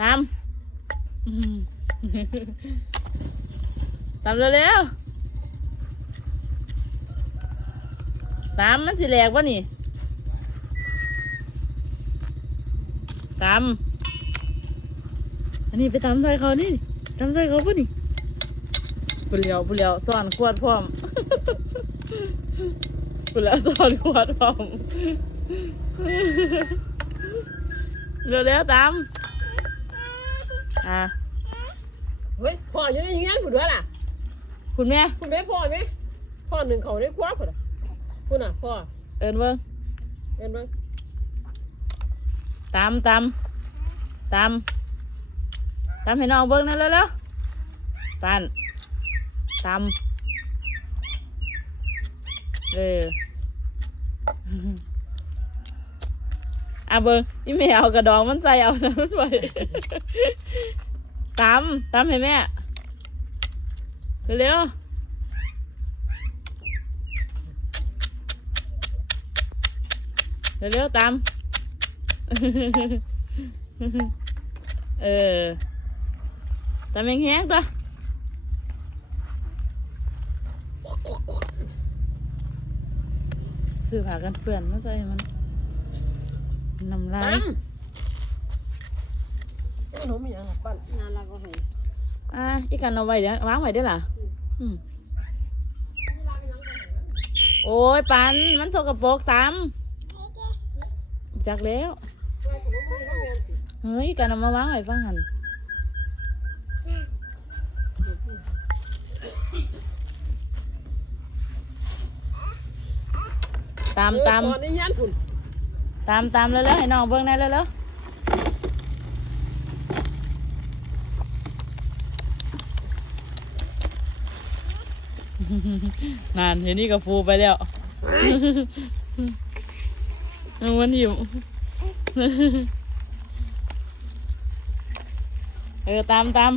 ตามอืมตามเร็วๆตามมันสิแหลกวะนี่ตามอันนี้ไปตามใส่เขานี่ตามใส่เขาปะนี่ปุเลียวปุเลียวซ่อนขวดพร้อมปุเลียวซ่อนขวดพร้อมเร็วๆตาม อะเฮ้ยพ่ออยู่ในอย่างงั้นผู้ด้วยล่ะคุณแม่คุณได้พ่อไหมพ่อหนึ่งเขาได้คว้าผู้น่ะผู้น่ะพ่อเอินเบิ้งเห็นบ้างตามตามตามตามให้น้องเบิ้งนั่นแล้วๆปานตามเออ อะเบิ้งนี่แม่เอากระดองมันใส่เอานะมันไปตามตามให้แม่เร็วเร็วตาม เออตามแห้งๆตัวซื้อผ้ากันเปื้อนมาใส่มัน น้ำลาตั้ยมขนมอย่างปั้นงานเราก็เห็นอะอีกันเอาไว้เดี๋ยววางไว้ได้อล่ะอืมโอ้ยปันมันสกปรกตามจักแล้วเฮ้ยกันเอามาวางไว้ฟังหันตามตามตอนนี้ยันผุน ตามตามแล้วๆให้น้องเบิ่งได้แล้วๆนานเห็นนี่กับฟูไปแล้วมันหิวเออตามตาม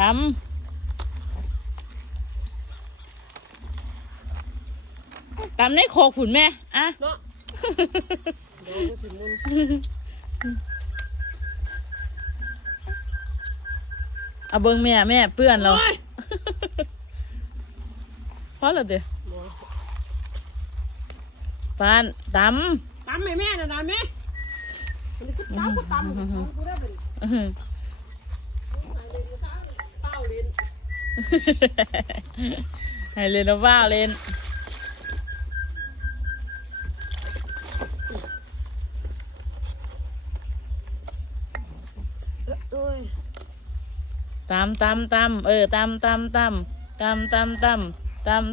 ตามตามในโคกผุนแม่อะ เนาะเดี๋ยวก็สิมุนเอาเบิ้งแม่แม่เปื้อนเราโอ้ยพอแล้วเด้อปานตตั้มให้แม่น่ะนะแม่มันก็ตั้มก็ตั้มกูได้เป็นำเป้าลิ้นให้เล่นเอาว่าเล่น โอ้ย ตามตามตามเออตามตามตามตามตามตามตาม